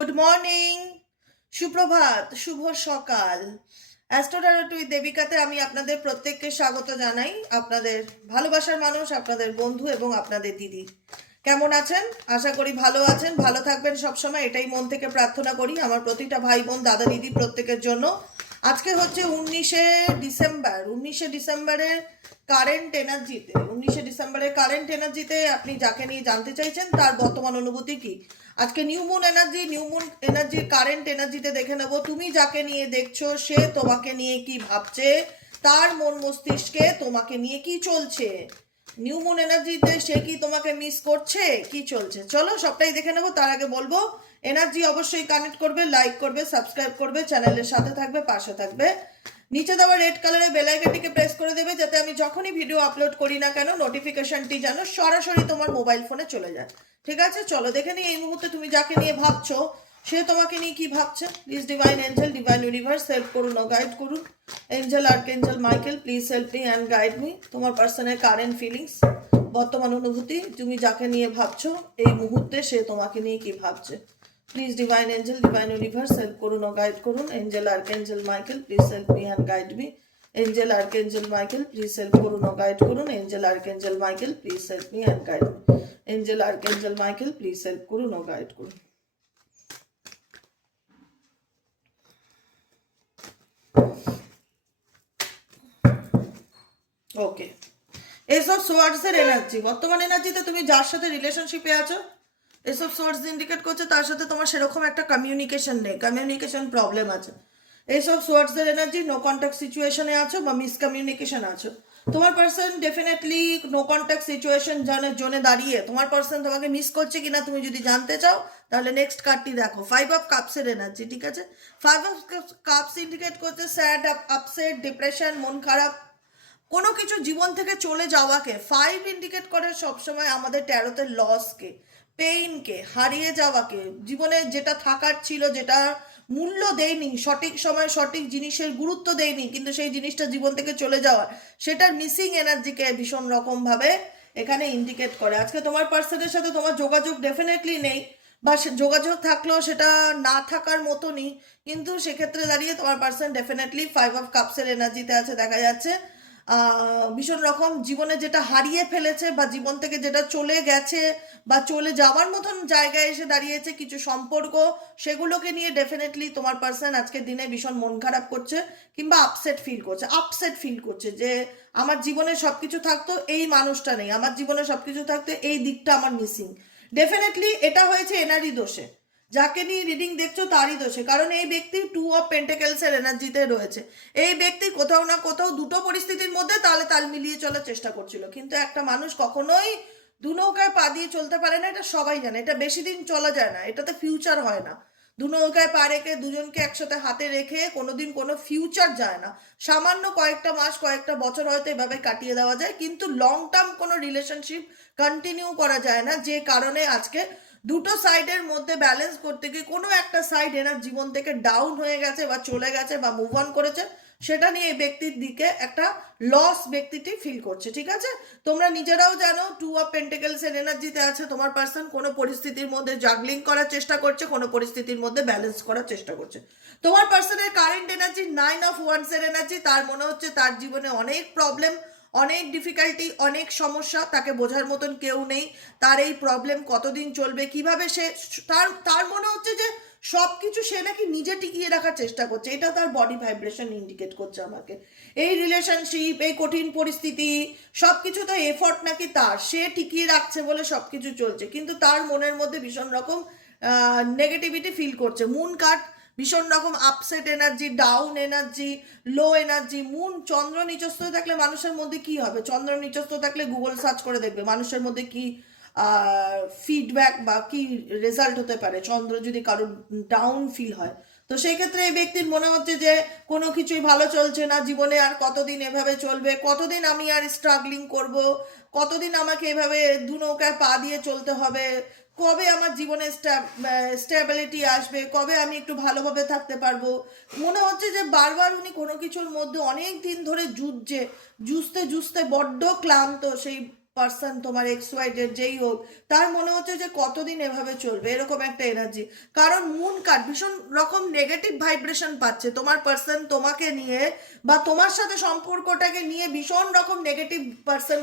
Good morning, সুপ্রভাত, শুভ সকাল। অ্যাস্ট্রোটারোট with দেবিকাতে আমি আপনাদের প্রত্যেককে স্বাগত জানাই। আপনাদের ভালোবাসার মানুষ, আপনাদের বন্ধু এবং আপনাদের দিদি। কেমন আছেন? আশা করি ভালো আছেন, ভালো থাকবেন সবসময়, এটাই মন থেকে প্রার্থনা করি আমার প্রতিটা ভাই বোন, দাদা দিদি প্রত্যেকের জন্য। আজকে হচ্ছে 19শে ডিসেম্বরের কারেন্ট এনার্জিতে আপনি যাকে নিয়ে জানতে চাইছেন তার বর্তমান অনুভূতি কি। আজকে নিউ মুন এনার্জির কারেন্ট এনার্জিতে দেখে নেব তুমি যাকে নিয়ে দেখছো সে তোমাকে নিয়ে কি ভাবছে, তার মন মস্তিষ্কে তোমাকে নিয়ে কি চলছে। নিউ মুন এনার্জিতে সে কি তোমাকে মিস করছে, কি চলছে, চলো সবটাই দেখে নেবো। তার আগে বলবো এনার্জি অবশ্যই কানেক্ট করবে, লাইক করবে, সাবস্ক্রাইব করবে, চ্যানেলের সাথে থাকবে, পাশে থাকবে। নিচে দেওয়া রেড কালারের বেল আইকনটিকে প্রেস করে দেবে যাতে আমি যখনই ভিডিও আপলোড করি না কেন নোটিফিকেশনটি যেন সরাসরি তোমার মোবাইল ফোনে চলে যায়। ঠিক আছে, চলো দেখে নিই এই মুহূর্তে তুমি যাকে নিয়ে ভাবছো সে তোমাকে নিয়ে কি ভাবছে। Please divine angel, divine universe help করুন ও গাইড করুন। Angel archangel Michael please help me and guide me. তোমার পার্সনের কারেন্ট ফিলিংস, বর্তমান অনুভূতি, তুমি যাকে নিয়ে ভাবছো এই মুহূর্তে সে তোমাকে নিয়ে কি ভাবছে। Please divine angel, divine universe help করুন ও গাইড করুন। Angel archangel Michael please help me and guide me. Angel archangel Michael please help করুন ও গাইড করুন। Angel archangel Michael please help me and guide me. Angel archangel Michael please help করুন ও guide করুন। Okay, ace of swords এর energy, বর্তমান এনার্জিতে তুমি যার সাথে রিলেশনশিপে আছো এস অফ সোয়ার্ডস ইন্ডিকেট করছে তার সাথে তোমার সেরকম একটা কমিউনিকেশন নেই, কমিউনিকেশন প্রবলেম আছে। এস অফ সোয়ার্ডস এর এনার্জি নো কন্ট্যাক্ট সিচুয়েশনে আছো বা মিসকমিউনিকেশন আছো। তোমার person definitely no contact situation জোনে দাঁড়িয়ে তোমার পার্সন তোমাকে মিস করছে কিনা তুমি যদি জানতে চাও তাহলে নেক্সট কার্ডটি দেখো, 5 অফ কাপসের এনার্জি। ঠিক আছে, 5 অফ কাপস ইন্ডিকেট করছে স্যাড, আপসেট, ডিপ্রেশন, মন খারাপ, কোনো কিছু জীবন থেকে চলে যাওয়াকে। 5 ইন্ডিকেট করে সবসময় আমাদের ট্যারোতে লসকে, পেইনকে, হারিয়ে যাওয়াকে, জীবনে যেটা থাকার ছিল, যেটা মূল্য দেয়নি, সঠিক সময় সঠিক জিনিসের গুরুত্ব দেয়নি, কিন্তু সেই জিনিসটা জীবন থেকে চলে যাওয়ার, সেটার মিসিং এনার্জিকে ভীষণ রকমভাবে এখানে ইন্ডিকেট করে। আজকে তোমার পার্সনের সাথে তোমার যোগাযোগ ডেফিনেটলি নেই, বা যোগাযোগ থাকলেও সেটা না থাকার মতনই, কিন্তু সেক্ষেত্রে দাঁড়িয়ে তোমার পার্সন ডেফিনেটলি 5 অফ কাপসের এনার্জিতে আছে দেখা যাচ্ছে। ভীষণ রকম জীবনে যেটা হারিয়ে ফেলেছে বা জীবন থেকে যেটা চলে গেছে বা চলে যাওয়ার মতন জায়গায় এসে দাঁড়িয়েছে কিছু সম্পর্ক, সেগুলোকে নিয়ে ডেফিনেটলি তোমার পার্সন আজকের দিনে ভীষণ মন খারাপ করছে কিংবা আপসেট ফিল করছে যে আমার জীবনে সবকিছু থাকতো, এই মানুষটা নেই, আমার জীবনে সবকিছু থাকতো, এই দিকটা আমার মিসিং। ডেফিনেটলি এটা হয়েছে এনারই দোষে, যাকে নিয়ে রিডিং দেখছো তারই দোষে, কারণ এই ব্যক্তি 2 অফ পেন্টাকেলস এর এনার্জিতে রয়েছে। এই ব্যক্তি কোথাও না কোথাও দুটো পরিস্থিতির মধ্যে তালে তাল মিলিয়ে চলার চেষ্টা করছিল, কিন্তু একটা মানুষ কখনোই দু নৌকায় পা দিয়ে চলতে পারে না, এটা সবাই জানে, এটা বেশি দিন চলা যায় না, এটাতে ফিউচার হয় না। দু নৌকায় পা রেখে দুজনকে একসাথে হাতে রেখে কোনোদিন কোনো ফিউচার যায় না। সামান্য কয়েকটা মাস কয়েকটা বছর হয়তো এভাবে কাটিয়ে দেওয়া যায়, কিন্তু লং টার্ম কোনো রিলেশনশিপ কন্টিনিউ করা যায় না, যে কারণে আজকে দুটো সাইডের মধ্যে ব্যালেন্স করতে গিয়ে কোনো একটা সাইড এনার জীবন থেকে ডাউন হয়ে গেছে বা চলে গেছে বা মুভ অন করেছে, সেটা নিয়ে এই ব্যক্তির দিকে একটা লস ব্যক্তিটি ফিল করছে। ঠিক আছে, তোমরা নিজেরাও জানো 2 অফ পেন্টাকেলস এর এনার্জিতে আছে তোমার পার্সন, কোনো পরিস্থিতির মধ্যে জাগলিং করার চেষ্টা করছে, কোনো পরিস্থিতির মধ্যে ব্যালেন্স করার চেষ্টা করছে। তোমার পার্সনের কারেন্ট এনার্জি 9 অফ ওয়ান্ডস এর এনার্জি, তার মনে হচ্ছে তার জীবনে অনেক প্রবলেম, অনেক ডিফিকাল্টি, অনেক সমস্যা, তাকে বোঝার মতন কেউ নেই, তার এই প্রবলেম কতদিন চলবে, কিভাবে সে, তার তার মনে হচ্ছে যে সব কিছু সে নাকি নিজে টিকিয়ে রাখার চেষ্টা করছে, এটা তার বডি ভাইব্রেশন ইন্ডিকেট করছে আমাকে। এই রিলেশনশিপ, এই কঠিন পরিস্থিতি, সব কিছু তো এফর্ট নাকি তার, সে টিকিয়ে রাখছে বলে সব কিছু চলছে, কিন্তু তার মনের মধ্যে ভীষণ রকম নেগেটিভিটি ফিল করছে। মুন কার্ড ভীষণ রকম upset energy, down energy, low energy. Moon চন্দ্র নিচস্থ থাকলে মানুষের মধ্যে কি হবে, চন্দ্র নিচস্থ থাকলে গুগল সার্চ করে দেখবে মানুষের মধ্যে কি ফিডব্যাক বা কি রেজাল্ট হতে পারে চন্দ্র যদি কারোর ডাউন ফিল হয়। তো সেই ক্ষেত্রে এই ব্যক্তির মনে হচ্ছে যে কোনো কিছুই ভালো চলছে না জীবনে, আর কতদিন এভাবে চলবে, কতদিন আমি আর স্ট্রাগলিং করব, কতদিন আমাকে এভাবে দু নৌকায় পা দিয়ে চলতে হবে, কবে আমার জীবনে স্টেবিলিটি আসবে, কবে আমি একটু ভালোভাবে থাকতে পারবো। মনে হচ্ছে যে বারবার উনি কোনো কিছুর মধ্যে অনেক দিন ধরে জুঝতে জুঝতে বড্ড ক্লান্ত, সেই পার্সন, তোমার এক্স ওয়াই জেড যেই হোক, তার মনে হচ্ছে যে কতদিন এভাবে চলবে, এরকম একটা এনার্জি। কারণ মুন কার্ড ভীষণ রকম নেগেটিভ ভাইব্রেশন পাচ্ছে তোমার পার্সন তোমাকে নিয়ে, বা তোমার সাথে সম্পর্কটাকে নিয়ে ভীষণ রকম নেগেটিভ পার্সন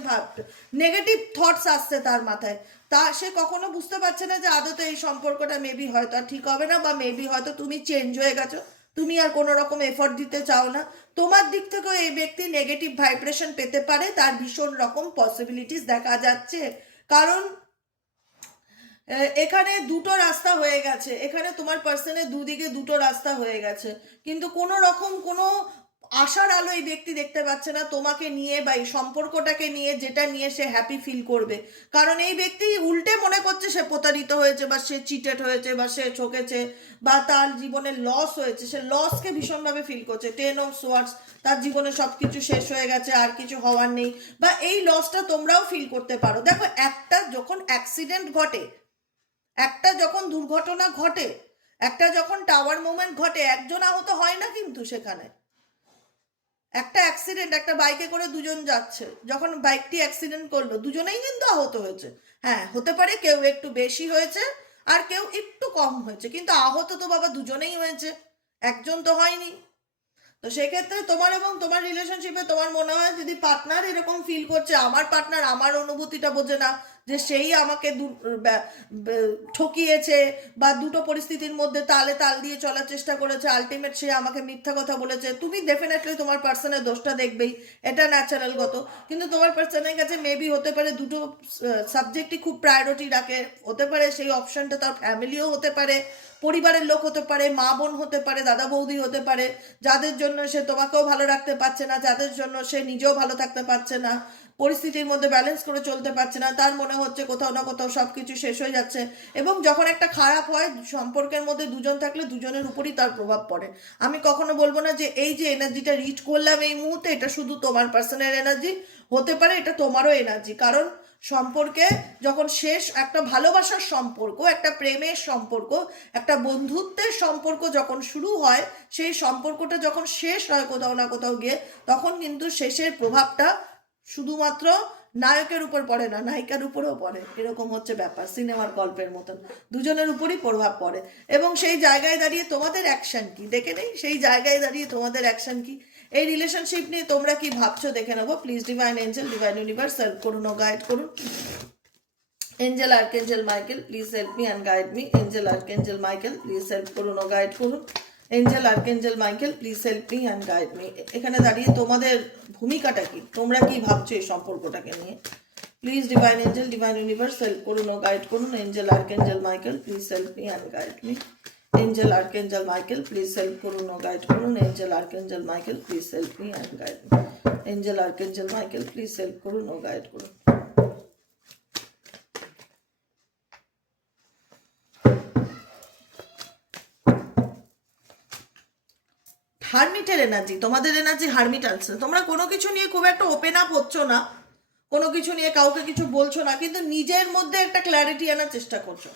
নেগেটিভ থটস আসছে তার মাথায়। তা সে কখনো বুঝতে পারছে না যে আদতে এই সম্পর্কটা মেবি হয়তো আর ঠিক হবে না, বা মেবি হয়তো তুমি চেঞ্জ হয়ে গেছো, তুমি আর কোনো রকম এফর্ট দিতে চাও না। তোমার দিক থেকেও এই ব্যক্তি নেগেটিভ ভাইব্রেশন পেতে পারে, তার ভীষণ রকম পসিবিলিটিস দেখা যাচ্ছে। কারণ এখানে দুটো রাস্তা হয়ে গেছে, এখানে তোমার পার্সনের দুদিকে দুটো রাস্তা হয়ে গেছে, কিন্তু কোনো রকম কোনো আশার আলো এই ব্যক্তি দেখতে পাচ্ছে না তোমাকে নিয়ে বা এই সম্পর্কটাকে নিয়ে, যেটা নিয়ে সে হ্যাপি ফিল করবে। কারণ এই ব্যক্তি উল্টে মনে করছে সে প্রতারিত হয়েছে, বা সে চিটেড হয়েছে, বা সে ঠকেছে, বা তার জীবনে লস হয়েছে, সে লসকে ভীষণভাবে ফিল করছে। 10 of Swords, তার জীবনে সব কিছু শেষ হয়ে গেছে, আর কিছু হওয়ার নেই, বা এই লসটা তোমরাও ফিল করতে পারো। দেখো, একটা যখন অ্যাক্সিডেন্ট ঘটে, একটা যখন দুর্ঘটনা ঘটে, একটা যখন টাওয়ার মুভমেন্ট ঘটে, একজন আহত হয় না কিন্তু সেখানে। একটা অ্যাক্সিডেন্ট, একটা বাইকে করে দুজন যাচ্ছে, যখন বাইকটি অ্যাক্সিডেন্ট করলো দুজনেই কিন্তু আহত হয়েছে। হ্যাঁ, হতে পারে কেউ একটু বেশি হয়েছে আর কেউ একটু কম হয়েছে, কিন্তু আহত তো বাবা দুজনেই হয়েছে, একজন তো হয়নি। তো সেক্ষেত্রে তোমার এবং তোমার রিলেশনশিপে তোমার মনে হয় যদি পার্টনার এরকম ফিল করছে, আমার পার্টনার আমার অনুভূতিটা বোঝে না, যে সেই আমাকে ঠকিয়েছে, বা দুটো পরিস্থিতির মধ্যে তালে তাল দিয়ে চলার চেষ্টা করেছে, আলটিমেট সে আমাকে মিথ্যা কথা বলেছে, তুমি ডেফিনেটলি তোমার পার্সনের দোষটা দেখবেই, এটা ন্যাচারালগত। কিন্তু তোমার পার্সনের কাছে মেবি হতে পারে দুটো সাবজেক্টই খুব প্রায়োরিটি রাখে, হতে পারে সেই অপশনটা তার ফ্যামিলিও হতে পারে, পরিবারের লোক হতে পারে, মা বোন হতে পারে, দাদা বৌদি হতে পারে, যাদের জন্য সে তোমাকেও ভালো রাখতে পারছে না, যাদের জন্য সে নিজেও ভালো থাকতে পারছে না, পরিস্থিতির মধ্যে ব্যালেন্স করে চলতে পারছে না, তার মনে হচ্ছে কোথাও না কোথাও সব কিছু শেষ হয়ে যাচ্ছে। এবং যখন একটা খারাপ হয় সম্পর্কের মধ্যে দুজন থাকলে দুজনের উপরই তার প্রভাব পড়ে। আমি কখনো বলবো না যে এই যে এনার্জিটা রিড করলাম এই মুহূর্তে এটা শুধু তোমার পার্সোনাল এনার্জি, হতে পারে এটা তোমারও এনার্জি। কারণ সম্পর্কে যখন শেষ, একটা ভালোবাসার সম্পর্ক, একটা প্রেমের সম্পর্ক, একটা বন্ধুত্বের সম্পর্ক যখন শুরু হয়, সেই সম্পর্কটা যখন শেষ হয় কোথাও না কোথাও গিয়ে, তখন কিন্তু শেষের প্রভাবটা শুধুমাত্র নায়কের উপর পড়ে না, নায়িকার উপরেও পড়ে। এরকম হচ্ছে ব্যাপার, সিনেমার গল্পের মতন দুজনের উপরই প্রভাব পড়ে। এবং সেই জায়গায় দাঁড়িয়ে তোমাদের অ্যাকশন কি দেখে নেই, সেই জায়গায় দাঁড়িয়ে তোমাদের অ্যাকশন কি, এই রিলেশনশিপ নিয়ে তোমরা কি ভাবছো দেখে নেবো। Please divine angel, divine universe help করুন ও গাইড করুন। Angel archangel Michael, please help me and guide me. Angel archangel Michael, please help করুন ও গাইড করুন। Angel archangel Michael, please help me and guide me. এখানে দাঁড়িয়ে তোমাদের ভূমিকাটা কি, তোমরা কি ভাবছো এই সম্পর্কটাকে নিয়ে। Please divine angel, divine universe help করুন ও গাইড করুন। Angel archangel Michael, please help me and guide me. Angel archangel Michael, please help করুন ও গাইড করুন। Angel archangel Michael, please help me and guide me. Angel archangel Michael, please help করুন ও guide করুন। হারমিটের energy, তোমাদের energy hermit আছে। তোমরা কোনো কিছু নিয়ে খুব একটা ওপেন আপ হচ্ছ না, কোনো কিছু নিয়ে কাউকে কিছু বলছো না, কিন্তু নিজের মধ্যে একটা ক্ল্যারিটি আনার চেষ্টা করছো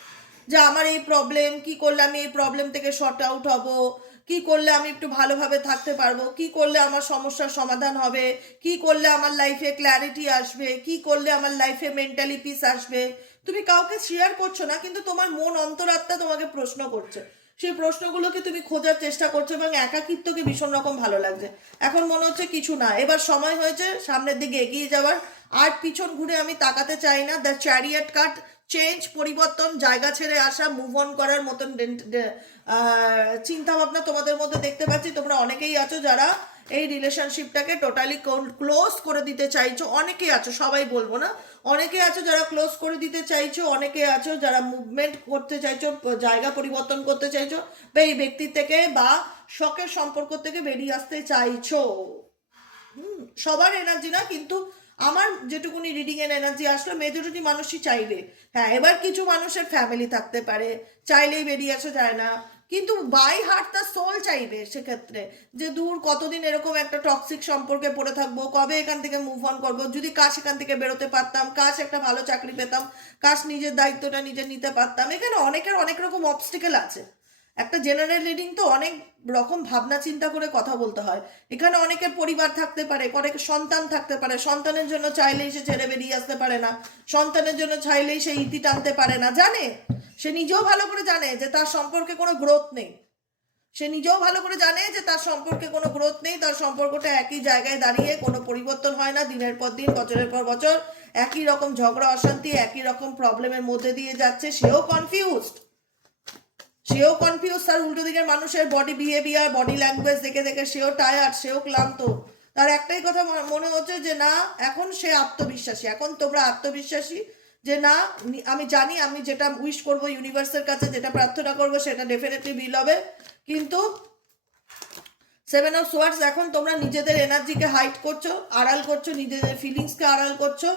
যে আমার এই প্রবলেম, কি করলে আমি এই প্রবলেম থেকে শর্ট আউট হব, কি করলে আমি একটু ভালোভাবে থাকতে পারবো, কি করলে আমার সমস্যার সমাধান হবে, কি করলে আমার লাইফে ক্ল্যারিটি আসবে, কি করলে আমার লাইফে মেন্টালি পিস আসবে। তুমি কাউকে শেয়ার করছো না, কিন্তু তোমার মন অন্তরাত্মা তোমাকে প্রশ্ন করছে, সেই প্রশ্নগুলোকে তুমি খোঁজার চেষ্টা করছো, এবং একাকিত্বকে ভীষণ রকম ভালো লাগছে। এখন মনে হচ্ছে কিছু না, এবার সময় হয়েছে সামনের দিকে এগিয়ে যাওয়ার, আর পিছন ঘুরে আমি তাকাতে চাই না। দ্য চ্যারিয়েট কার্ড, চেঞ্জ, পরিবর্তন, জায়গা ছেড়ে আসা, মুভ অন করার মতন চিন্তা ভাবনা তোমাদের মধ্যে দেখতে পাচ্ছি। তোমরা অনেকেই আছো যারা এই রিলেশনশিপটাকে টোটালি ক্লোজ করে দিতে চাইছো, অনেকেই আছো, সবাই বলবো না, অনেকে আছো যারা ক্লোজ করে দিতে চাইছো, অনেকে আছো যারা মুভমেন্ট করতে চাইছো, জায়গা পরিবর্তন করতে চাইছো, বা এই ব্যক্তির থেকে বা শখের সম্পর্ক থেকে বেরিয়ে আসতে চাইছো। সবার এনার্জি না, কিন্তু আমার যেটুকুনি রিডিং এর এনার্জি আসলো মেজরিটি মানুষই চাইবে। হ্যাঁ, এবার কিছু মানুষের ফ্যামিলি থাকতে পারে, চাইলেই বেরিয়ে আসা যায় না, কিন্তু বাই হার্ট তার সোল চাইবে সেক্ষেত্রে যে দূর কতদিন এরকম একটা টক্সিক সম্পর্কে পড়ে থাকবো, কবে এখান থেকে মুভ অন করবো, যদি কাশ এখান থেকে বেরোতে পারতাম, কাশ একটা ভালো চাকরি পেতাম, কাশ নিজের দায়িত্বটা নিজে নিতে পারতাম। এখানে অনেকের অনেক রকম অবস্টিকেল আছে। একটা জেনারেল রিডিং তো অনেক রকম ভাবনা চিন্তা করে কথা বলতে হয়। এখানে অনেকের পরিবার থাকতে পারে, অনেকের সন্তান থাকতে পারে, সন্তানের জন্য চাইলেই সে ছেড়ে বেরিয়ে আসতে পারে না, সন্তানের জন্য চাইলেই সে ইতি টানতে পারে না, জানে, সে নিজেও ভালো করে জানে যে তার সম্পর্কে কোনো গ্রোথ নেই, সে নিজেও ভালো করে জানে যে তার সম্পর্কে কোনো গ্রোথ নেই, তার সম্পর্কটা একই জায়গায় দাঁড়িয়ে, কোনো পরিবর্তন হয় না, দিনের পর দিন, বছরের পর বছর একই রকম ঝগড়া অশান্তি, একই রকম প্রবলেমের মধ্যে দিয়ে যাচ্ছে, সেও কনফিউজ। তার উল্টো দিকের মানুষের বডি বিহেভিয়ার, বডি ল্যাঙ্গুয়েজ দেখে দেখে সেও টায়ার্ড, সেও ক্লান্ত। তার একটাই কথা মনে হচ্ছে যে না, এখন সে আত্মবিশ্বাসী, এখন তোমরা আত্মবিশ্বাসী যে না, আমি জানি আমি যেটা উইশ করবো ইউনিভার্সের কাছে, যেটা প্রার্থনা করবো সেটা ডেফিনেটলি বিল হবে। কিন্তু 7 অফ সোয়ার্ডস, এখন তোমরা নিজেদের এনার্জিকে হাইড করছো, আড়াল করছো, নিজেদের ফিলিংসকে আড়াল করছো,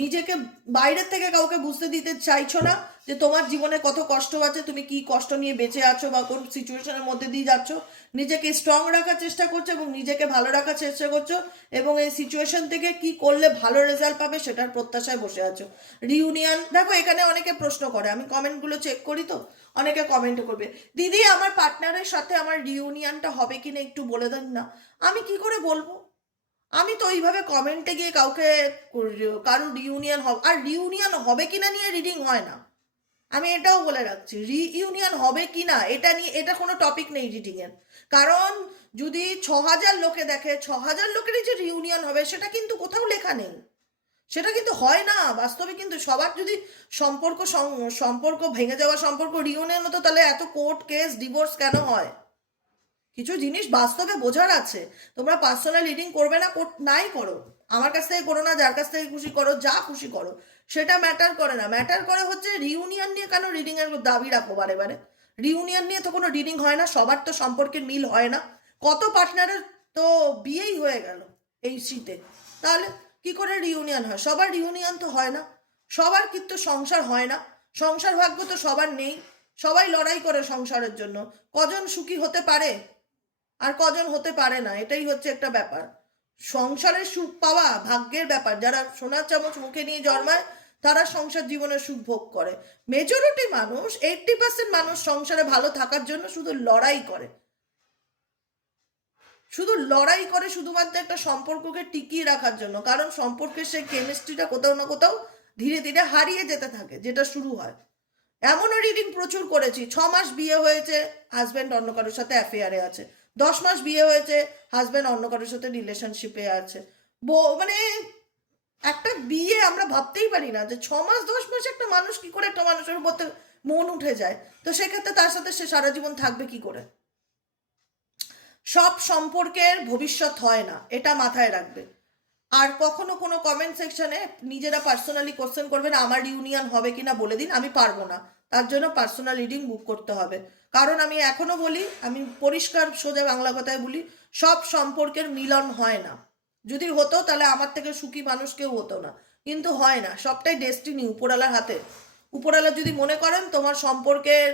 নিজেকে বাইরের থেকে কাউকে বুঝতে দিতে চাইছো না যে তোমার জীবনে কত কষ্ট আছে, তুমি কি কষ্ট নিয়ে বেঁচে আছো বা কোন সিচুয়েশনের মধ্যে দিয়ে যাচ্ছ। নিজেকে স্ট্রং রাখার চেষ্টা করছো এবং নিজেকে ভালো রাখার চেষ্টা করছো, এবং এই সিচুয়েশন থেকে কি করলে ভালো রেজাল্ট পাবে সেটার প্রত্যাশায় বসে আছো। রিউনিয়ন, দেখো এখানে অনেকে প্রশ্ন করে, আমি কমেন্টগুলো চেক করি তো, অনেকে কমেন্ট করবে, দিদি আমার পার্টনারের সাথে আমার রিউনিয়নটা হবে কিনা একটু বলে দেন না। আমি কি করে বলবো? আমি তো ওইভাবে কমেন্টে গিয়ে কাউকে কারোর রিউনিয়ন হবে, আর রিউনিয়ন হবে কিনা নিয়ে রিডিং হয় না, আমি এটাও বলে রাখছি। রিইউনিয়ন হবে কি না এটা নিয়ে, এটা কোনো টপিক নেই রিডিং এর। কারণ যদি 6,000 লোকে দেখে, 6,000 লোকেরই যে রিউনিয়ন হবে সেটা কিন্তু কোথাও লেখা নেই, সেটা কিন্তু হয় না বাস্তবে। কিন্তু সবার যদি সম্পর্ক ভেঙে যাওয়া সম্পর্ক রিউনিয়ন হতো, তাহলে এত কোর্ট কেস ডিভোর্স কেন হয়? কিছু জিনিস বাস্তবে বোঝার আছে। তোমরা পার্সোনাল রিডিং করবে না, নাই করো, আমার কাছ থেকে করো না, যার কাছ থেকে খুশি করো, যা খুশি করো, সেটা ম্যাটার করে না। ম্যাটার করে হচ্ছে রিউনিয়ন নিয়ে কেন রিডিং এর দাবি রাখো বারে বারে? রিউনিয়ন নিয়ে তো কোনো রিডিং হয় না, সবার তো সম্পর্কের মিল হয় না, কত পার্টনারের তো বিয়েই হয়ে গেল এই শীতে, তাহলে কি করে রিউনিয়ন হয়? সবার রিউনিয়ন তো হয় না, সবার কিন্তু সংসার হয় না, সংসার ভাগ্য তো সবার নেই, সবাই লড়াই করে সংসারের জন্য, কজন সুখী হতে পারে আর কজন হতে পারে না, এটাই হচ্ছে একটা ব্যাপার। সংসারের সুখ পাওয়া ভাগ্যের ব্যাপার, যারা সোনার চামচ মুখে নিয়ে জন্মায় তারা সংসার জীবনের সুখ ভোগ করে। মেজরিটি মানুষ, 80% মানুষ সংসারে ভালো থাকার জন্য শুধু লড়াই করে, শুধুমাত্র একটা সম্পর্ককে টিকিয়ে রাখার জন্য। কারণ সম্পর্কের সেই কেমিস্ট্রিটা কোথাও না কোথাও ধীরে ধীরে হারিয়ে যেতে থাকে, যেটা শুরু হয়। এমনও রিডিং প্রচুর করেছি, 6 মাস বিয়ে হয়েছে, হাজব্যান্ড অন্য কারোর সাথে অ্যাফেয়ারে আছে, 10 মাস বিয়ে হয়েছে, হাজব্যান্ড অন্য কারোর সাথে রিলেশনশিপে আছে। মানে একটা বিয়ে আমরা ভাবতেই পারি না যে 6 মাস 10 মাস একটা মানুষ কি করে একটা মানুষের উপর মন উঠে যায়, তো সেক্ষেত্রে তার সাথে সে সারা জীবন থাকবে কি করে? সব সম্পর্কের ভবিষ্যৎ হয় না, এটা মাথায় রাখবে। আর কখনো কোনো কমেন্ট সেকশনে নিজেরা পার্সোনালি কোশ্চেন করবে না, আমার ইউনিয়ন হবে কিনা বলে দিন, আমি পারবো না, তার জন্য পার্সোনাল রিডিং বুক করতে হবে। কারণ আমি এখনো বলি, আমি পরিষ্কার সোজা বাংলা কথায় বলি, সব সম্পর্কের মিলন হয় না। যদি হতো তাহলে আমার থেকে সুখী মানুষ কেউ হতো না, কিন্তু হয় না, সবটাই ডেস্টিনি, উপরওয়ালার হাতে। উপরওয়ালা যদি মনে করেন তোমার সম্পর্কের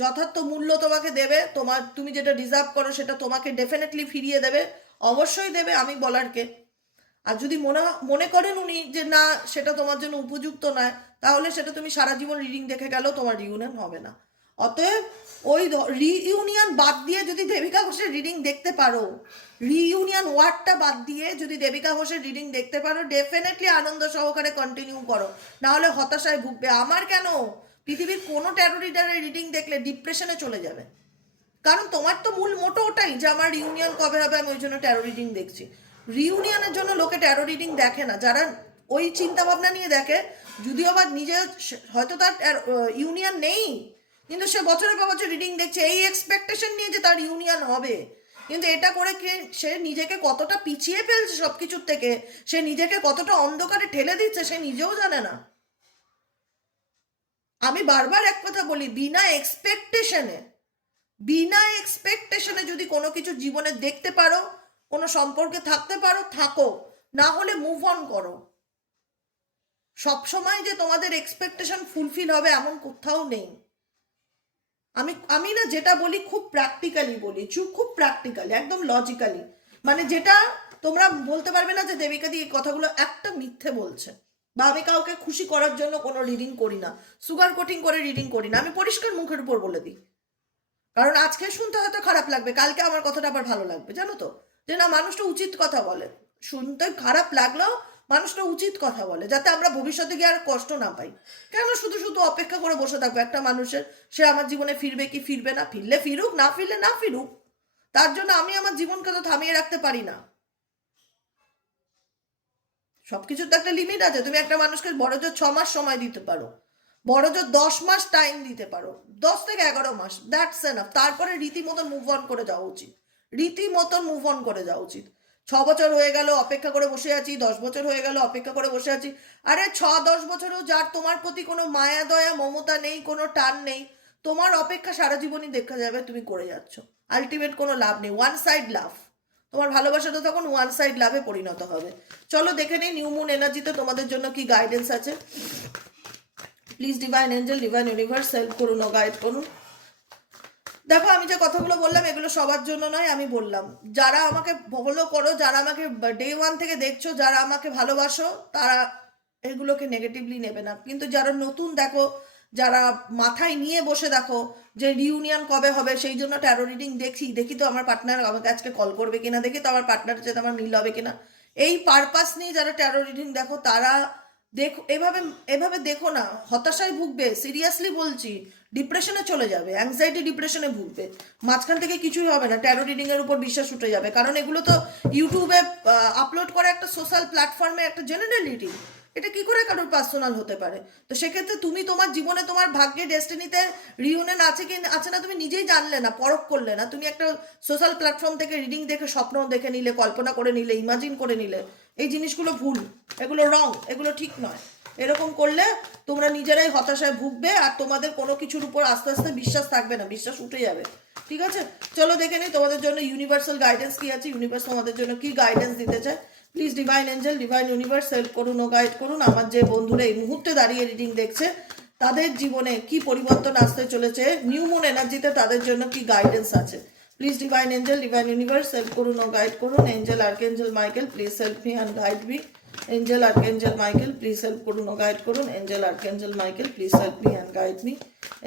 যথার্থ মূল্য তোমাকে দেবে, তুমি যেটা ডিজার্ভ করো সেটা তোমাকে ডেফিনেটলি ফিরিয়ে দেবে, অবশ্যই দেবে, আমি বলার কে। আর যদি মনে করেন উনি যে না, সেটা তোমার জন্য উপযুক্ত নয়, তাহলে সেটা তুমি সারা জীবন রিডিং দেখে গেলেও তোমার রিউনিয়ন হবে না। অতএব ওই রিইউনিয়ন বাদ দিয়ে যদি দেবিকা ঘোষের রিডিং দেখতে পারো, রিইউনিয়ন ওয়ার্ডটা বাদ দিয়ে যদি দেবিকা ঘোষের রিডিং দেখতে পারো, ডেফিনেটলি আনন্দ সহকারে কন্টিনিউ করো, নাহলে হতাশায় ভুগবে। আমার কেন, পৃথিবীর কোনো ট্যারো রিডারের রিডিং দেখলে ডিপ্রেশনে চলে যাবে। কারণ তোমার তো মূল মোটো ওটাই যে আমার রিউনিয়ন কবে হবে, আমি ওই জন্য ট্যারো রিডিং দেখছি। রিউনিয়নের জন্য লোকে ট্যারো রিডিং দেখে না, যারা ওই চিন্তা ভাবনা নিয়ে দেখে, যদিও বা নিজে হয়তো তার ইউনিয়ন নেই, কিন্তু সে বছরের পর বছর রিডিং দেখছে এই এক্সপেকটেশন নিয়ে যে তার ইউনিয়ন হবে। কিন্তু এটা করে সে নিজেকে কতটা পিছিয়ে ফেলছে সব কিছুর থেকে, সে নিজেকে কতটা অন্ধকারে ঠেলে দিচ্ছে সে নিজেও জানে না। আমি বারবার এক কথা বলি, বিনা এক্সপেকটেশনে যদি কোনো কিছু জীবনে দেখতে পারো, কোনো সম্পর্কে থাকতে পারো, থাকো, না হলে মুভ অন করো। সবসময় যে তোমাদের এক্সপেকটেশন ফুলফিল হবে এমন কোথাও নেই। আমি না যেটা বলি খুব প্র্যাকটিক্যালি বলি, খুব প্র্যাকটিক্যালি, একদম লজিক্যালি, মানে যেটা তোমরা বলতে পারবে না যে দেবিকা দি এই কথাগুলো একটা মিথ্যে বলছে, বা আমি কাউকে খুশি করার জন্য কোনো রিডিং করি না, সুগার কোটিং করে রিডিং করি না, আমি পরিষ্কার মুখের উপর বলে দিই। কারণ আজকে শুনতে হয়তো খারাপ লাগবে, কালকে আমার কথাটা আবার ভালো লাগবে, জানো তো, যে না মানুষটা উচিত কথা বলে। শুনতে খারাপ লাগলেও মানুষটা উচিত কথা বলে, যাতে আমরা ভবিষ্যতে গিয়ে আর কষ্ট না পাই। কেন শুধু শুধু অপেক্ষা করে বসে থাকবো একটা মানুষের, সে আমার জীবনে ফিরবে কি ফিরবে না, ফিরলে ফিরুক, না ফিরলে না ফিরুক। তার জন্য আমি আমার জীবনকে তো থামিয়ে রাখতে পারি না। সবকিছুর তো একটা লিমিট আছে। তুমি একটা মানুষকে বড় জোর 6 মাস সময় দিতে পারো, বড় জোর 10 মাস টাইম দিতে পারো, 10 থেকে 11 মাস, দ্যাটস এনাফ। তারপরে রীতিমতন মুভ অন করে যাওয়া উচিত, রীতিমতন মুভ অন করে যাওয়া উচিত। 6 বছর হয়ে গেল অপেক্ষা করে বসে আছি, 10 বছর হয়ে গেল অপেক্ষা করে বসে আছি। আরে 6-10 বছরেও যার তোমার প্রতি কোনো মায়া দয়া মমতা নেই, কোনো টান নেই, তোমার অপেক্ষা সারা জীবনই দেখা যাবে তুমি করে যাচ্ছ, আলটিমেট কোনো লাভ নেই, ওয়ান সাইড লাভ। তোমার ভালোবাসাটা তখন ওয়ান সাইড লাভে পরিণত হবে। চলো দেখে নিই নিউ মুন এনার্জিতে তোমাদের জন্য কি গাইডেন্স আছে। Please divine angel, divine universe help করুন ও গাইড করুন। দেখো আমি যে কথাগুলো বললাম এগুলো সবার জন্য নয়, আমি বললাম যারা আমাকে ফলো করো, যারা আমাকে ডে ওয়ান থেকে দেখছো, যারা আমাকে ভালোবাসো, তারা এগুলোকে নেগেটিভলি নেবে না। কিন্তু যারা নতুন দেখো, যারা মাথায় নিয়ে বসে দেখো যে রিউনিয়ন কবে হবে, সেই জন্য ট্যারো রিডিং দেখি তো আমার পার্টনার আমাকে আজকে কল করবে কিনা, দেখি তো আমার পার্টনারের সাথে আমার মিল হবে কিনা, এই পারপাস নিয়ে যারা ট্যারো রিডিং দেখো তারা দেখো, এভাবে এভাবে দেখো না, হতাশায় ভুগবে, সিরিয়াসলি বলছি, ডিপ্রেশনে চলে যাবে, অ্যাংজাইটি ডিপ্রেশনে ভুগবে, মাঝখান থেকে কিছুই হবে না, ট্যারো রিডিং এর উপর বিশ্বাস উঠে যাবে। কারণ এগুলো তো ইউটিউবে আপলোড করা একটা সোশ্যাল প্ল্যাটফর্মে একটা জেনারেল রিডিং, এটা কি করে কারোর পার্সোনাল হতে পারে? তো সেক্ষেত্রে তুমি তোমার জীবনে তোমার ভাগ্যে ডেস্টিনিতে রিউনিয়ন আছে কি আছে না তুমি নিজেই জানলে না, পরখ করলে না, তুমি একটা সোশ্যাল প্ল্যাটফর্ম থেকে রিডিং দেখে স্বপ্ন দেখে নিলে, কল্পনা করে নিলে, ইমাজিন করে নিলে, এই জিনিসগুলো ভুল, এগুলো রং, এগুলো ঠিক নয়। এরকম করলে তোমরা নিজেরাই হতাশায় ভুগবে, আর তোমাদের কোনো কিছুর উপর আস্তে আস্তে বিশ্বাস থাকবে না, বিশ্বাস উঠে যাবে। ঠিক আছে, চলো দেখে নিই তোমাদের জন্য ইউনিভার্সাল গাইডেন্স কি আছে, ইউনিভার্স তোমাদের জন্য কি গাইডেন্স দিতে চায়। Please divine angel, divine universe help করুন ও গাইড করুন। আমার যে বন্ধুরা এই মুহূর্তে দাঁড়িয়ে রিডিং দেখছে, তাদের জীবনে কি পরিবর্তন আসতে চলেছে, নিউ মুন এনার্জিতে তাদের জন্য কি গাইডেন্স আছে। Please divine angel, divine universe help করুন ও গাইড করুন। Angel archangel Michael please help me and guide me. Angel archangel Michael please help করুন ও গাইড করুন। Angel archangel Michael please help me and guide me.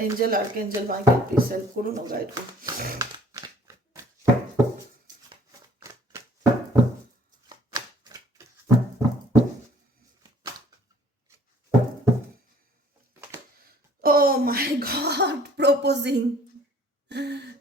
Angel archangel Michael please help করুন ও guide করুন। Oh my god, proposing.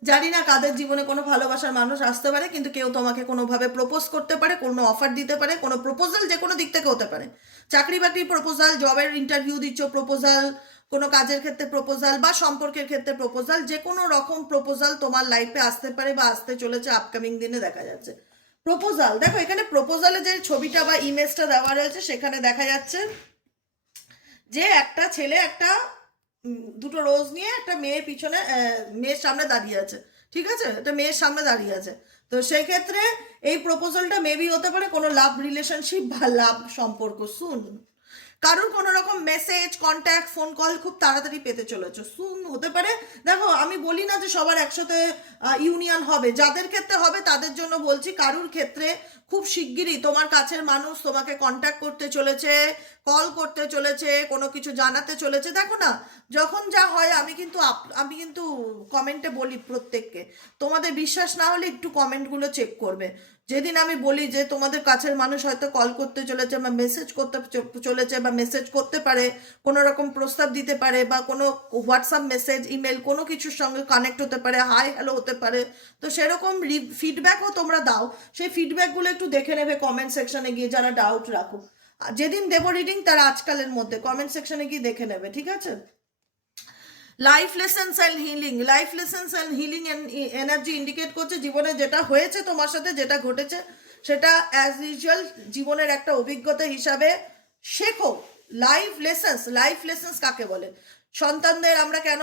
জানি না কাদের জীবনে কোনো ভালোবাসার মানুষ আসতে পারে, কিন্তু কেউ তোমাকে কোনোভাবে প্রপোজ করতে পারে, কোনো অফার দিতে পারে, কোনো প্রপোজাল যে কোনো দিক থেকে হতে পারে। চাকরি বাকরির প্রপোজাল, জবের ইন্টারভিউ দিচ্ছ প্রপোজাল, কোনো কাজের ক্ষেত্রে প্রপোজাল, বা সম্পর্কের ক্ষেত্রে প্রপোজাল, যে কোনো রকম প্রপোজাল তোমার লাইফে আসতে পারে বা আসতে চলেছে আপকামিং দিনে দেখা যাচ্ছে। প্রপোজাল দেখো, এখানে প্রপোজালে যে ছবিটা বা ইমেজটা দেওয়া রয়েছে সেখানে দেখা যাচ্ছে যে একটা ছেলে একটা দুটো রোজ নিয়ে একটা মেয়ের পিছনে, মেয়ের সামনে দাঁড়িয়ে আছে। ঠিক আছে, একটা মেয়ের সামনে দাঁড়িয়ে আছে। তো সেই ক্ষেত্রে এই প্রপোজালটা মেবি হতে পারে কোনো লাভ রিলেশনশিপ বা লাভ সম্পর্ক সুন। কারোর কোনো রকম মেসেজ, কন্ট্যাক্ট, ফোন কল খুব তাড়াতাড়ি পেতে চলেছে, সুন হতে পারে। দেখো আমি বলি না যে সবার একসাথে ইউনিয়ন হবে, যাদের ক্ষেত্রে হবে তাদের জন্য বলছি। কারোর ক্ষেত্রে খুব শিগগিরই তোমার কাছের মানুষ তোমাকে কন্ট্যাক্ট করতে চলেছে, কল করতে চলেছে, কোনো কিছু জানাতে চলেছে। দেখো না, যখন যা হয় আমি কিন্তু কমেন্টে বলি প্রত্যেককে, তোমাদের বিশ্বাস না হলে একটু কমেন্টগুলো চেক করবে। যেদিন আমি বলি যে তোমাদের কাছের মানুষ হয়তো কল করতে চলেছে বা মেসেজ করতে চলেছে বা মেসেজ করতে পারে, কোনো রকম প্রস্তাব দিতে পারে, বা কোনো হোয়াটসঅ্যাপ মেসেজ, ইমেল, কোনো কিছুর সঙ্গে কানেক্ট হতে পারে, হাই হ্যালো হতে পারে, তো সেরকম ফিডব্যাকও তোমরা দাও। সেই ফিডব্যাকগুলো একটু দেখে নেবে কমেন্ট সেকশনে গিয়ে, যারা ডাউট রাখো। যেদিন দেবো রিডিং তার আজকালের মধ্যে কমেন্ট সেকশনে গিয়ে দেখে নেবে, ঠিক আছে। Life lessons and healing, life lessons and healing energy indicate করছে জীবনে যেটা হয়েছে তোমার সাথে, যেটা ঘটেছে, সেটা অ্যাজ ইউজুয়াল জীবনের একটা অভিজ্ঞতা হিসাবে শেখো। লাইফ লেসেন্স কাকে বলে? সন্তানদের আমরা কেন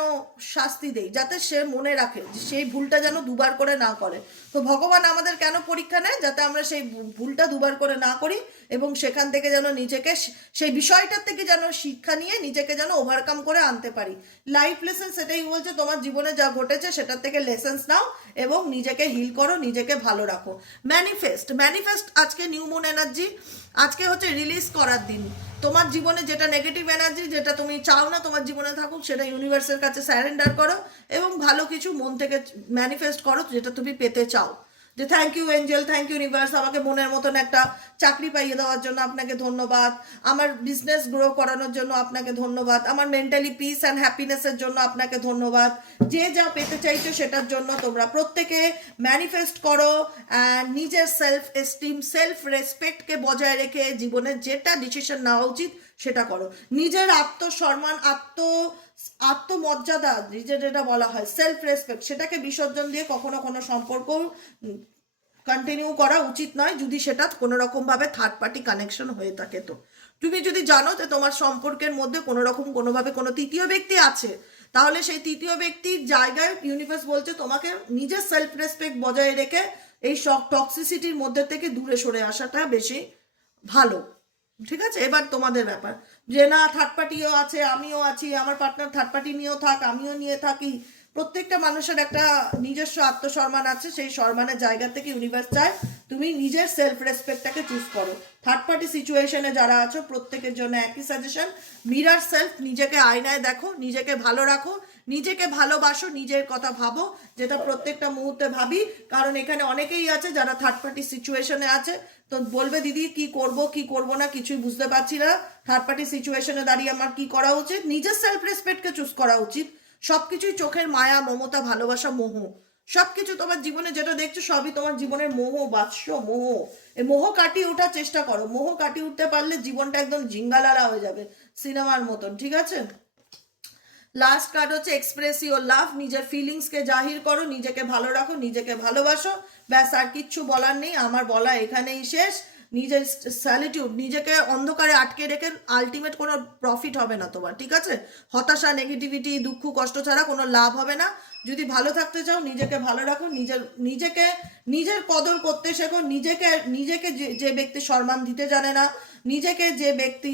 শাস্তি দেই? যাতে সে মনে রাখে সেই ভুলটা যেন দুবার করে না করে। তো ভগবান আমাদের কেন পরীক্ষা নেয়? যাতে আমরা সেই ভুলটা দুবার করে না করি, এবং সেখান থেকে যেন নিজেকে, সেই বিষয়টার থেকে যেন শিক্ষা নিয়ে নিজেকে যেন ওভারকাম করে আনতে পারি। লাইফ লেসেন্স সেটাই বলছে, তোমার জীবনে যা ঘটেছে সেটার থেকে লেসেন্স নাও এবং নিজেকে হিল করো, নিজেকে ভালো রাখো। ম্যানিফেস্ট আজকে নিউ মুন এনার্জি, আজকে হচ্ছে রিলিজ করার দিন। তোমার জীবনে যেটা নেগেটিভ এনার্জি, যেটা তুমি চাও না তোমার জীবনে থাকুক, সেটা ইউনিভার্সের কাছে স্যারেন্ডার করো এবং ভালো কিছু মন থেকে ম্যানিফেস্ট করো যেটা তুমি পেতে চাও। যে thank you angel, thank you universe, আমাকে মনের মতন একটা চাকরি পাইয়ে দেওয়ার জন্য আপনাকে ধন্যবাদ, আমার বিজনেস গ্রো করানোর জন্য আপনাকে ধন্যবাদ, আমার মেন্টালি পিস অ্যান্ড হ্যাপিনেসের জন্য আপনাকে ধন্যবাদ। যে যা পেতে চাইছো সেটার জন্য তোমরা প্রত্যেকে ম্যানিফেস্ট করো অ্যান্ড নিজের সেলফ এস্টিম, সেলফ রেসপেক্টকে বজায় রেখে জীবনের যেটা ডিসিশন নেওয়া উচিত সেটা করো। নিজের আত্মসম্মান, আত্মমর্যাদা, নিজের যেটা বলা হয় সেলফ রেসপেক্ট, সেটাকে বিসর্জন দিয়ে কখনো কোনো সম্পর্ক কন্টিনিউ করা উচিত নয়, যদি সেটা কোনো রকমভাবে থার্ড পার্টি কানেকশন হয়ে থাকে। তো তুমি যদি জানো যে তোমার সম্পর্কের মধ্যে কোনো রকম কোনোভাবে কোনো তৃতীয় ব্যক্তি আছে, তাহলে সেই তৃতীয় ব্যক্তির জায়গায় ইউনিভার্স বলছে তোমাকে নিজের সেলফ রেসপেক্ট বজায় রেখে এই টক্সিসিটির মধ্যে থেকে দূরে সরে আসাটা বেশি ভালো। ঠিক আছে, এবার তোমাদের ব্যাপার যে না থার্ড পার্টিও আছে, আমিও আছি, আমার পার্টনার থার্ড পার্টি নিয়েও থাক, আমিও নিয়ে থাকি। প্রত্যেকটা মানুষের একটা নিজস্ব আত্মসম্মান আছে, সেই সম্মানের জায়গা থেকে ইউনিভার্স চায় তুমি নিজের সেলফ রেসপেক্টটাকে চুজ করো। থার্ড পার্টি সিচুয়েশনে যারা আছো প্রত্যেকের জন্য একই সাজেশন, মিরার সেলফ, নিজেকে আয়নায় দেখো, নিজেকে ভালো রাখো, নিজেকে ভালোবাসো, নিজের কথা ভাবো, যেটা প্রত্যেকটা মুহূর্তে ভাবি। কারণ এখানে অনেকেই আছে যারা থার্ড পার্টি সিচুয়েশনে আছে, তো বলবে দিদি কি করব কি করব না কিছুই বুঝতে পারছি না, থার্ড পার্টি সিচুয়েশনে দাঁড়িয়ে আমার কি করা উচিত। নিজের সেলফ রেসপেক্টকে চুজ করা উচিত। সবকিছুই চোখের মায়া, মমতা, ভালোবাসা, মোহ, সবকিছু তোমার জীবনে যেটা দেখছো সবই তোমার জীবনের মোহ, বাৎস মোহ। এই মোহ কাটিয়ে ওঠার চেষ্টা করো, মোহ কাটিয়ে উঠতে পারলে জীবনটা একদম জিঙ্গালালা হয়ে যাবে সিনেমার মতন। ঠিক আছে, লাস্ট কার্ড হচ্ছে এক্সপ্রেস ইওর লাভ, নিজের ফিলিংসকে জাহির করো, নিজেকে ভালো রাখো, নিজেকে ভালোবাসো, ব্যাস আর কিচ্ছু বলার নেই, আমার বলা এখানেই শেষ। নিজের স্যালিটিউড, নিজেকে অন্ধকারে আটকে রেখে আলটিমেট কোনো প্রফিট হবে না তোমার। ঠিক আছে, হতাশা, নেগেটিভিটি, দুঃখ, কষ্ট ছাড়া কোনো লাভ হবে না। যদি ভালো থাকতে চাও নিজেকে ভালো রাখো, নিজের কদর করতে শেখো। নিজেকে যে ব্যক্তি সম্মান দিতে জানে না, নিজেকে যে ব্যক্তি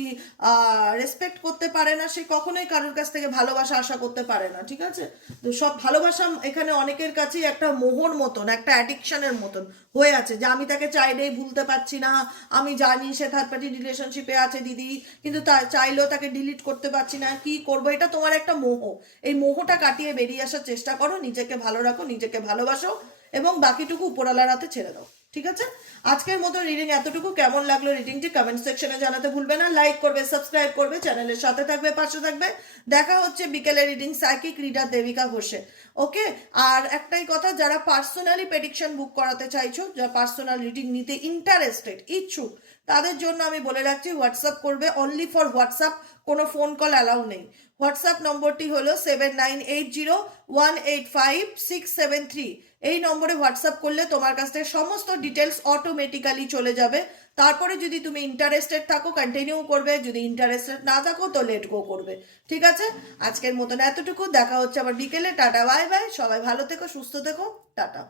রেসপেক্ট করতে পারে না, সে কখনোই কারোর কাছ থেকে ভালোবাসা আশা করতে পারে না। ঠিক আছে, তো সব ভালোবাসা এখানে অনেকের কাছেই একটা মোহর মতন, একটা অ্যাডিকশনের মতন হয়ে আছে, যে আমি তাকে চাইলেই ভুলতে পারছি না, আমি জানি সে থার্ড পার্টি রিলেশনশিপে আছে দিদি, কিন্তু চাইলেও তাকে ডিলিট করতে পারছি না, কি করব। এটা তোমার একটা মোহ, এই মোহটা কাটিয়ে বেরিয়ে আসার চেষ্টা করো, নিজেকে ভালো রাখো, নিজেকে ভালোবাসো এবং বাকিটুকু উপরওয়ালার হাতে ছেড়ে দাও। ঠিক আছে, আজকের মতো রিডিং এতটুকু। কেমন লাগলো রিডিংটি কমেন্ট সেকশনে জানাতে ভুলবে না। লাইক করবে, সাবস্ক্রাইব করবে, চ্যানেলের সাথে থাকবে, পাশে থাকবে। দেখা হচ্ছে বিকেলে রিডিং সাইকিক রিডার দেবিকা ঘোষে। ওকে, আর একটাই কথা, যারা পার্সোনালি প্রেডিকশন বুক করাতে চাইছো, যারা পার্সোনাল রিডিং নিতে ইন্টারেস্টেড, ইচ্ছুক, তাদের জন্য আমি বলে রাখছি হোয়াটসঅ্যাপ করবে, অনলি ফর হোয়াটসঅ্যাপ, কোনো ফোন কল অ্যালাউ নেই। হোয়াটসঅ্যাপ নম্বরটি হলো 7980185673। এই নম্বরে হোয়াটসঅ্যাপ করলে তোমার কাছ থেকে সমস্ত ডিটেলস অটোমেটিক্যালি চলে যাবে। তারপরে যদি তুমি ইন্টারেস্টেড থাকো কন্টিনিউ করবে, যদি ইন্টারেস্টেড না থাকো তো লেট গো করবে। ঠিক আছে, আজকের মতন এতটুকু। দেখা হচ্ছে আবার বিকেলে। টাটা, বাই বাই, সবাই ভালো থেকো, সুস্থ থেকো, টাটা।